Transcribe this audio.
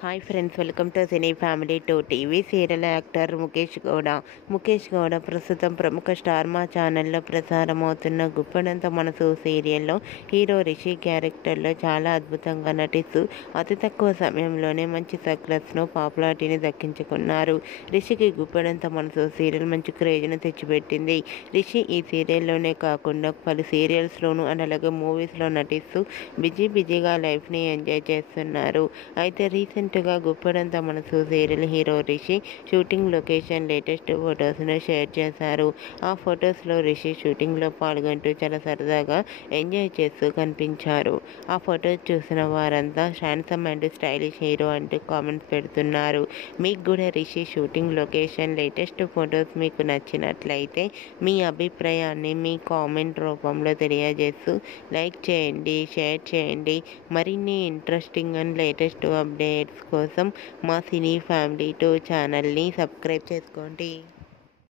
Hi friends, welcome to cine family two. TV serial actor Mukesh Gowda ప్రస్తుతం ప్రముఖ star మా ఛానల్లో ప్రసారమవుతున్న గుప్పెడంత మనసు సీరియల్లో హీరో రిషి క్యారెక్టర్లో చాలా అద్భుతంగా నటిస్తూ అతి తక్కువ సమయంలోనే మంచి సక్సెస్ను పాపులారిటీని దక్కించుకున్నారు. రిషికి గుప్పెడంత మనసు సీరియల్ మంచి క్రేజ్ను తెచ్చిపెట్టింది. రిషి ఈ సీరియల్లోనే కాకుండా పలు సీరియల్స్లోనూ అలాగే మూవీస్లో నటిస్తూ బిజీగా లైఫ్ని ఎంజాయ్ చేస్తున్నారు. అయితే రీసెంట్గా Guppedantha Manasu serial hero Rishi shooting location latest ఫొటోస్ను షేర్ చేశారు. ఆ ఫొటోస్లో రిషి షూటింగ్లో పాల్గొంటూ చాలా సరదాగా ఎంజాయ్ చేస్తూ కనిపించారు. ఆ ఫొటోస్ చూసిన వారంతా హ్యాండ్సమ్ అండ్ స్టైలిష్ హీరో అంటూ కామెంట్స్ పెడుతున్నారు. మీకు కూడా Rishi shooting location latest photos మీకు నచ్చినట్లయితే మీ అభిప్రాయాన్ని మీ కామెంట్ రూపంలో తెలియజేస్తూ లైక్ చేయండి, షేర్ చేయండి. మరిన్ని ఇంట్రెస్టింగ్ అండ్ లేటెస్ట్ అప్డేట్స్ కోసం మా సినీ ఫ్యామిలీ 2 ఛానల్ని సబ్స్క్రైబ్ చేసుకోండి.